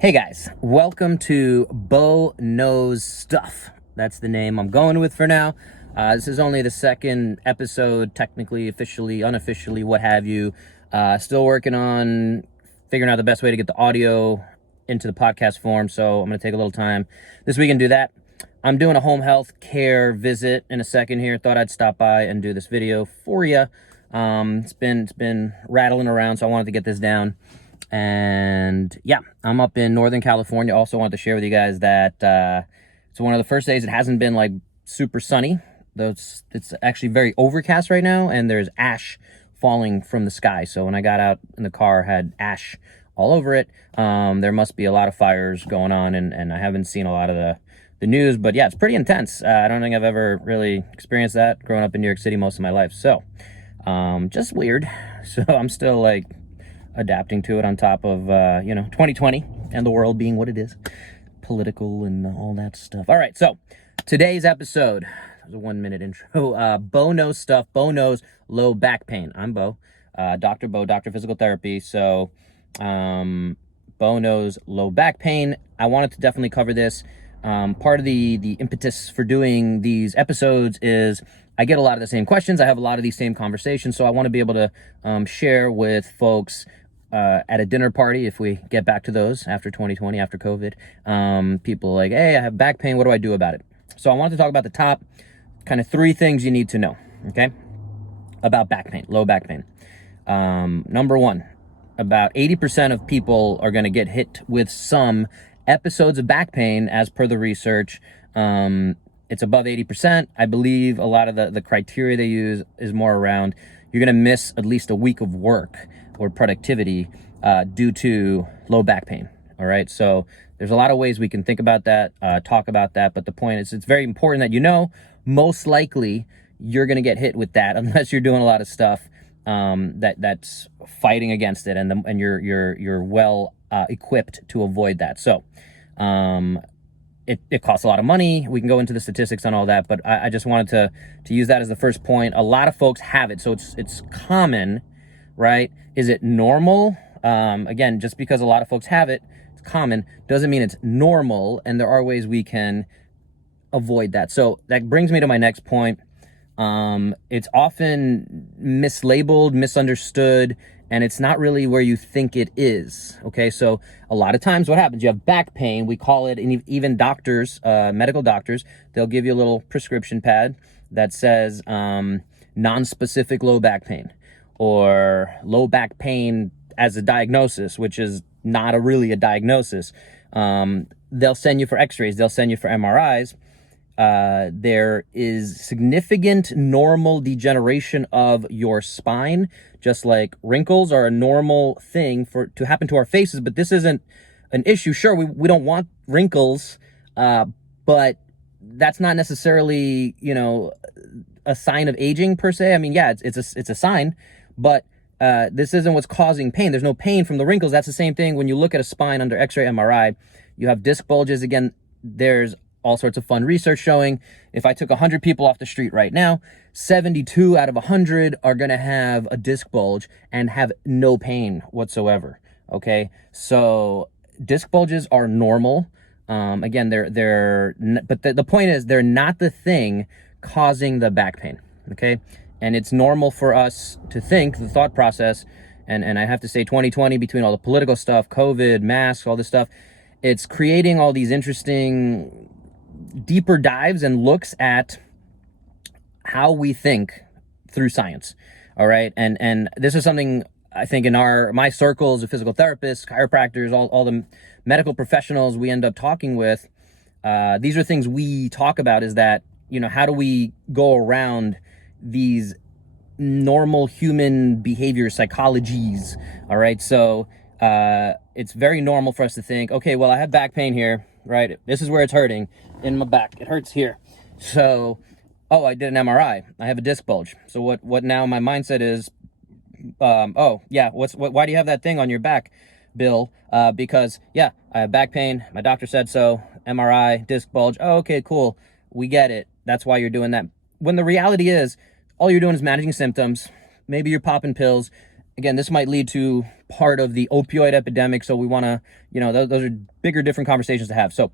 Hey guys, welcome to Bo Knows Stuff. That's the name I'm going with for now. This is only the second episode, technically, officially, unofficially, what have you. Still working on figuring out the best way to get the audio into the podcast form, so I'm going to take a little time this week and do that. I'm doing a home health care visit in a second here. Thought I'd stop by and do this video for you. It's been rattling around, so I wanted to get this down. And yeah, I'm up in Northern California. Also wanted to share with you guys that it's one of the first days it hasn't been like super sunny. Though it's actually very overcast right now, and there's ash falling from the sky. So when I got out in the car, I had ash all over it. There must be a lot of fires going on, and I haven't seen a lot of the news, but yeah, it's pretty intense. I don't think I've ever really experienced that growing up in New York City most of my life. So just weird. So I'm still like adapting to it on top of 2020 and the world being what it is, political and all that stuff. All right, so today's episode, that was a 1 minute intro. Bo knows stuff. Bo knows low back pain. I'm Bo, Dr. Bo, Dr. Physical Therapy. So Bo knows low back pain. I wanted to definitely cover this. Part of the impetus for doing these episodes is I get a lot of the same questions. I have a lot of these same conversations. So I want to be able to share with folks at a dinner party, if we get back to those after 2020, after COVID. People like, hey, I have back pain. What do I do about it? So I wanted to talk about the top kind of 3 things you need to know, okay, about back pain, low back pain. Number 1, about 80% of people are going to get hit with some episodes of back pain as per the research. It's above 80%. I believe a lot of the criteria they use is more around you're going to miss at least a week of work or productivity due to low back pain. All right. So there's a lot of ways we can think about that, talk about that. But the point is, it's very important that most likely you're going to get hit with that unless you're doing a lot of stuff that's fighting against it, and you're well equipped to avoid that. So it costs a lot of money. We can go into the statistics on all that, but I just wanted to use that as the first point. A lot of folks have it, so it's common, right? Is it normal? Again, just because a lot of folks have it, it's common, doesn't mean it's normal, and there are ways we can avoid that. So that brings me to my next point. It's often mislabeled, misunderstood, and it's not really where you think it is. Okay, so a lot of times what happens, you have back pain, we call it, and even doctors, medical doctors, they'll give you a little prescription pad that says non-specific low back pain, or low back pain as a diagnosis, which is not really a diagnosis. They'll send you for x-rays, they'll send you for MRIs. There is significant normal degeneration of your spine, just like wrinkles are a normal thing to happen to our faces, but this isn't an issue. Sure, we don't want wrinkles, but that's not necessarily, a sign of aging per se. I mean, yeah, it's a sign, but this isn't what's causing pain. There's no pain from the wrinkles. That's the same thing when you look at a spine under x-ray, MRI, you have disc bulges. Again, there's all sorts of fun research showing if I took 100 people off the street right now, 72 out of 100 are going to have a disc bulge and have no pain whatsoever. Okay, so disc bulges are normal. Again, but the point is, they're not the thing causing the back pain. Okay, and it's normal for us to think the thought process, and I have to say, 2020, between all the political stuff, COVID, masks, all this stuff, it's creating all these interesting deeper dives and looks at how we think through science. All right. And this is something I think in my circles of physical therapists, chiropractors, all the medical professionals we end up talking with, these are things we talk about, is that, how do we go around these normal human behavior psychologies? All right. So it's very normal for us to think, okay, well, I have back pain here, right? This is where it's hurting in my back. It hurts here. So, I did an MRI. I have a disc bulge. So what now my mindset is, why do you have that thing on your back, Bill? Because I have back pain. My doctor said so. MRI, disc bulge. Oh, okay, cool. We get it. That's why you're doing that. When the reality is, all you're doing is managing symptoms. Maybe you're popping pills. Again, this might lead to part of the opioid epidemic. So we want to, those are bigger, different conversations to have. So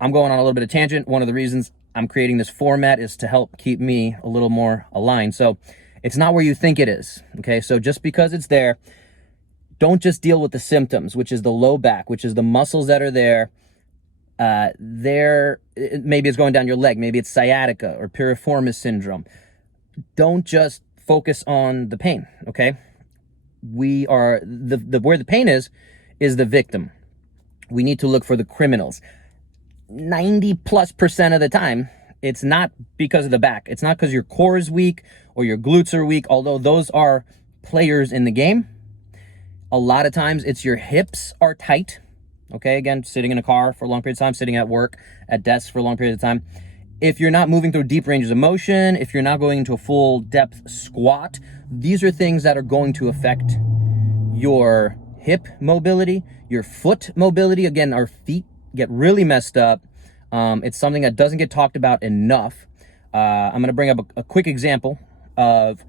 I'm going on a little bit of tangent. One of the reasons I'm creating this format is to help keep me a little more aligned. So it's not where you think it is. Okay. So just because it's there, don't just deal with the symptoms, which is the low back, which is the muscles that are there. Maybe it's going down your leg. Maybe it's sciatica or piriformis syndrome. Don't just focus on the pain. Okay. We are where the pain is the victim. We need to look for the criminals. 90+% of the time, it's not because of the back. It's not because your core is weak or your glutes are weak, although those are players in the game. A lot of times it's your hips are tight. Okay, again, sitting in a car for a long period of time, sitting at work, at desks for a long period of time. If you're not moving through deep ranges of motion, if you're not going into a full depth squat, these are things that are going to affect your hip mobility, your foot mobility. Again, our feet get really messed up. It's something that doesn't get talked about enough. I'm going to bring up a quick example of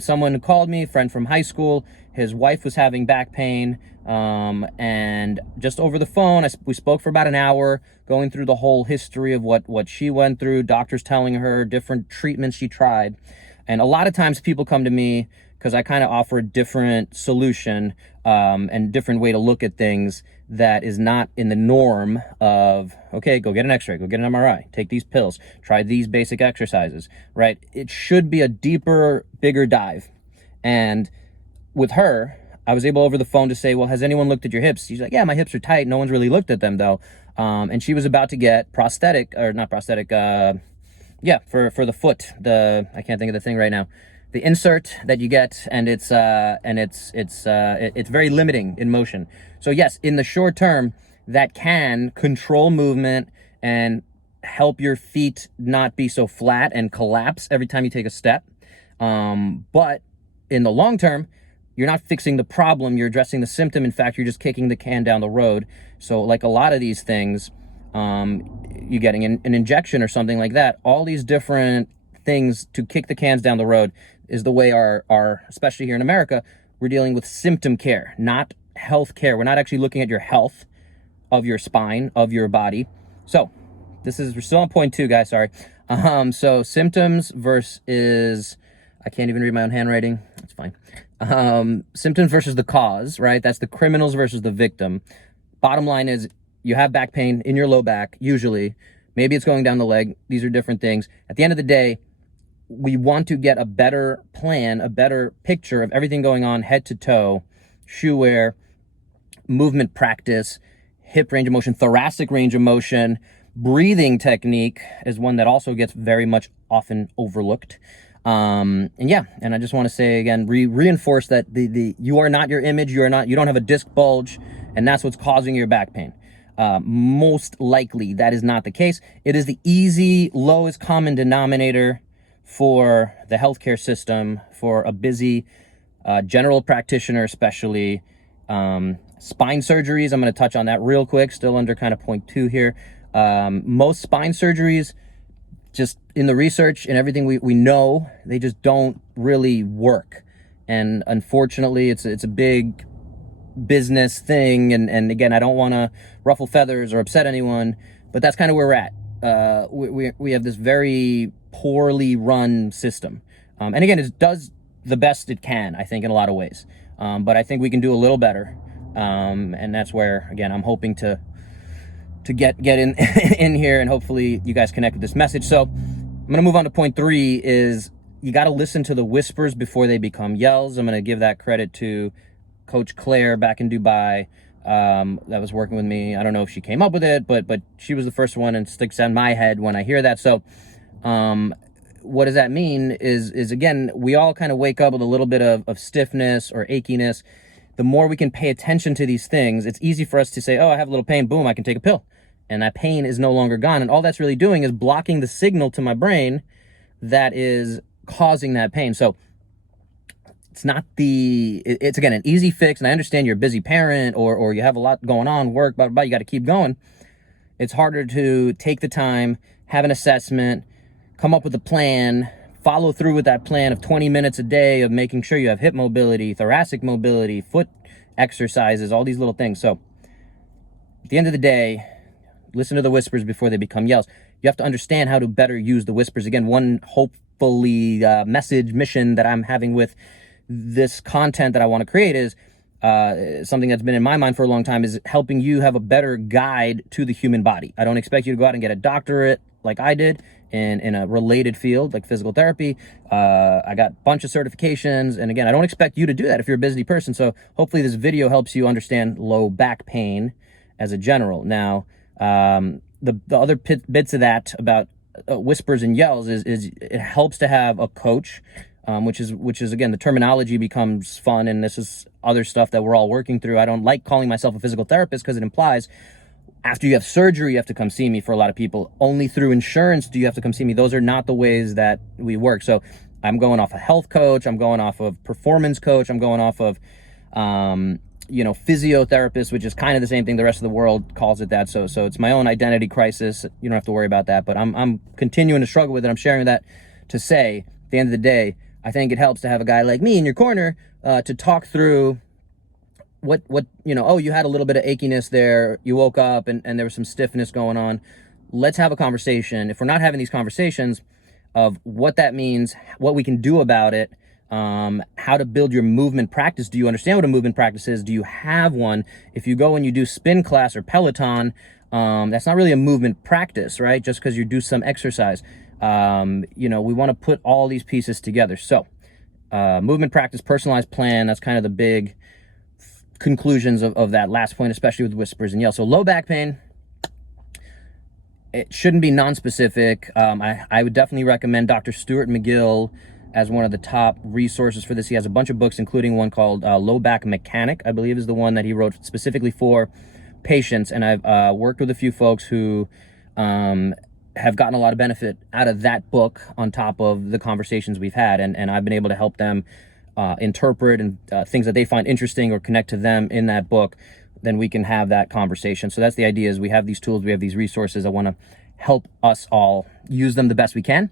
someone who called me, a friend from high school. His wife was having back pain, and just over the phone, we spoke for about an hour, going through the whole history of what she went through, doctors telling her different treatments she tried. And a lot of times people come to me because I kind of offer a different solution and different way to look at things that is not in the norm of, okay, go get an x-ray, go get an MRI, take these pills, try these basic exercises, right? It should be a deeper, bigger dive. And with her, I was able over the phone to say, well, has anyone looked at your hips? She's like, yeah, my hips are tight. No one's really looked at them though. And she was about to get for the foot, I can't think of the thing right now, the insert that you get, and it's very limiting in motion. So yes, in the short term, that can control movement and help your feet not be so flat and collapse every time you take a step. But in the long term, you're not fixing the problem, you're addressing the symptom. In fact, you're just kicking the can down the road. So like a lot of these things, you getting an injection or something like that, all these different things to kick the cans down the road is the way our especially here in America, we're dealing with symptom care, not health care. We're not actually looking at your health of your spine, of your body. So we're still on point 2, guys, sorry. So symptoms versus, I can't even read my own handwriting. That's fine. Symptoms versus the cause, right? That's the criminals versus the victim. Bottom line is you have back pain in your low back, usually. Maybe it's going down the leg. These are different things. At the end of the day, we want to get a better plan, a better picture of everything going on head to toe, shoe wear, movement practice, hip range of motion, thoracic range of motion. Breathing technique is one that also gets very much often overlooked. And I just want to say again, reinforce that you are not your image. You don't have a disc bulge, and that's what's causing your back pain. Most likely that is not the case. It is the easy, lowest common denominator for the healthcare system, for a busy general practitioner, especially. Spine surgeries, I'm going to touch on that real quick, still under kind of point 2 here. Most spine surgeries, just in the research and everything we know, they just don't really work. And unfortunately, it's a big business thing. And again, I don't want to ruffle feathers or upset anyone, but that's kind of where we're at. We have this very poorly run system. And again, it does the best it can, I think, in a lot of ways. But I think we can do a little better. And that's where, again, I'm hoping to get in in here, and hopefully you guys connect with this message. So I'm going to move on to point 3 is you got to listen to the whispers before they become yells. I'm going to give that credit to Coach Claire back in Dubai, that was working with me. I don't know if she came up with it, but she was the first one, and sticks on my head when I hear that. So what does that mean is again, we all kind of wake up with a little bit of stiffness or achiness. The more we can pay attention to these things, it's easy for us to say, oh, I have a little pain, boom, I can take a pill. And that pain is no longer gone. And all that's really doing is blocking the signal to my brain that is causing that pain. So it's again, an easy fix. And I understand you're a busy parent or you have a lot going on, work, blah, blah, blah, you got to keep going. It's harder to take the time, have an assessment, come up with a plan, follow through with that plan of 20 minutes a day of making sure you have hip mobility, thoracic mobility, foot exercises, all these little things. So at the end of the day, listen to the whispers before they become yells. You have to understand how to better use the whispers. Again, one hopefully mission that I'm having with this content that I want to create is something that's been in my mind for a long time, is helping you have a better guide to the human body. I don't expect you to go out and get a doctorate like I did in a related field like physical therapy. I got a bunch of certifications. And again, I don't expect you to do that if you're a busy person. So hopefully this video helps you understand low back pain as a general. Now, the other bits of that about whispers and yells is it helps to have a coach, which is again, the terminology becomes fun, and this is other stuff that we're all working through. I don't like calling myself a physical therapist because it implies after you have surgery, you have to come see me. For a lot of people, only through insurance do you have to come see me. Those are not the ways that we work. So I'm going off a health coach. I'm going off of performance coach. I'm going off of, physiotherapist, which is kind of the same thing. The rest of the world calls it that. So it's my own identity crisis. You don't have to worry about that, but I'm continuing to struggle with it. I'm sharing that to say at the end of the day, I think it helps to have a guy like me in your corner, to talk through what, you had a little bit of achiness there. You woke up and there was some stiffness going on. Let's have a conversation. If we're not having these conversations of what that means, what we can do about it, how to build your movement practice. Do you understand what a movement practice is? Do you have one? If you go and you do spin class or Peloton, that's not really a movement practice, right? Just because you do some exercise. We want to put all these pieces together. So, movement practice, personalized plan, that's kind of the big conclusions of that last point, especially with whispers and yells. So low back pain, it shouldn't be non-specific. I would definitely recommend Dr. Stuart McGill as one of the top resources for this. He has a bunch of books, including one called Low Back Mechanic, I believe is the one that he wrote specifically for patients. And I've worked with a few folks who have gotten a lot of benefit out of that book on top of the conversations we've had. And I've been able to help them interpret and things that they find interesting or connect to them in that book. Then we can have that conversation. So that's the idea, is we have these tools, we have these resources. I want to help us all use them the best we can.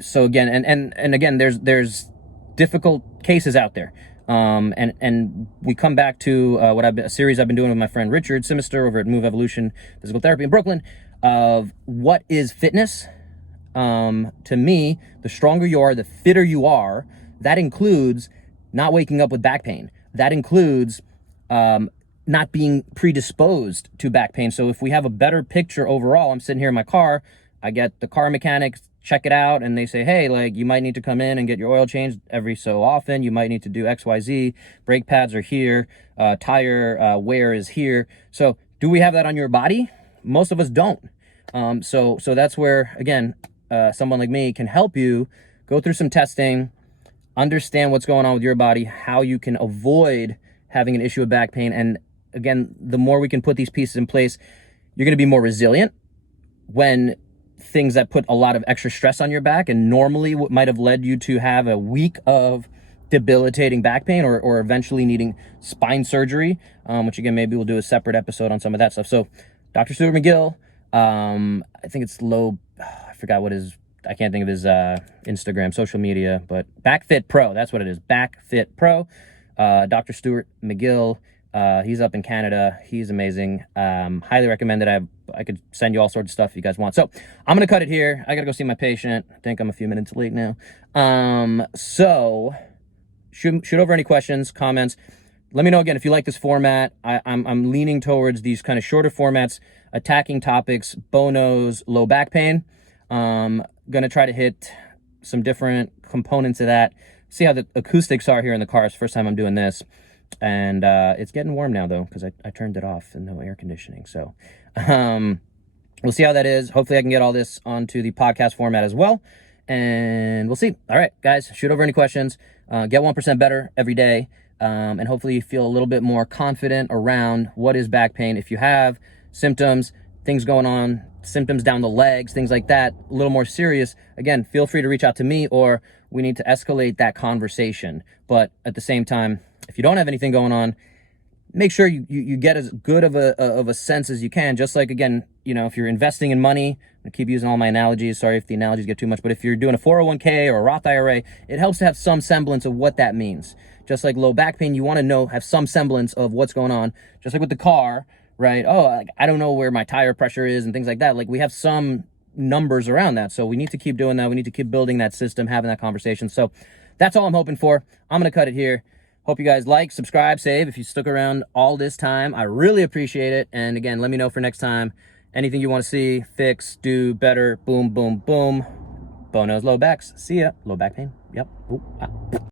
So again, and again, there's difficult cases out there. And we come back to a series I've been doing with my friend Richard Simister over at Move Evolution Physical Therapy in Brooklyn, of what is fitness. To me, the stronger you are, the fitter you are. That includes not waking up with back pain. That includes not being predisposed to back pain. So if we have a better picture overall, I'm sitting here in my car, I get the car mechanics, check it out, and they say, hey, like, you might need to come in and get your oil changed every so often. You might need to do XYZ. Brake pads are here. Tire wear is here. So do we have that on your body? Most of us don't. So that's where, again, someone like me can help you go through some testing, understand what's going on with your body, how you can avoid having an issue of back pain. And again, the more we can put these pieces in place, you're going to be more resilient when things that put a lot of extra stress on your back and normally what might have led you to have a week of debilitating back pain or eventually needing spine surgery, which again, maybe we'll do a separate episode on some of that stuff. So Dr. Stuart McGill, I think it's I forgot what I can't think of his Instagram, social media, but BackFit Pro, that's what it is, BackFit Pro. Dr. Stuart McGill, he's up in Canada. He's amazing. Highly recommend it. I could send you all sorts of stuff if you guys want. So I'm going to cut it here. I got to go see my patient. I think I'm a few minutes late now. So shoot over any questions, comments. Let me know again if you like this format. I'm leaning towards these kind of shorter formats, attacking topics, bonos, low back pain. Going to try to hit some different components of that. See how the acoustics are here in the car. It's the first time I'm doing this. And it's getting warm now, though, because I turned it off and no air conditioning. So we'll see how that is. Hopefully I can get all this onto the podcast format as well. And we'll see. All right, guys, shoot over any questions. Get 1% better every day. And hopefully you feel a little bit more confident around what is back pain. If you have symptoms, things going on, symptoms down the legs, things like that, a little more serious, again, feel free to reach out to me, or we need to escalate that conversation. But at the same time, if you don't have anything going on, make sure you get as good of a sense as you can. Just like, again, you know, if you're investing in money, I keep using all my analogies, sorry if the analogies get too much, but if you're doing a 401k or a Roth IRA, it helps to have some semblance of what that means. Just like low back pain, you want to have some semblance of what's going on. Just like with the car, right? Oh, like, I don't know where my tire pressure is and things like that. Like, we have some numbers around that. So we need to keep doing that. We need to keep building that system, having that conversation. So that's all I'm hoping for. I'm going to cut it here. Hope you guys like, subscribe, save if you stuck around all this time. I really appreciate it. And again, let me know for next time. Anything you want to see, fix, do better, boom, boom, boom. Bono's low backs. See ya. Low back pain. Yep. Ooh, ah.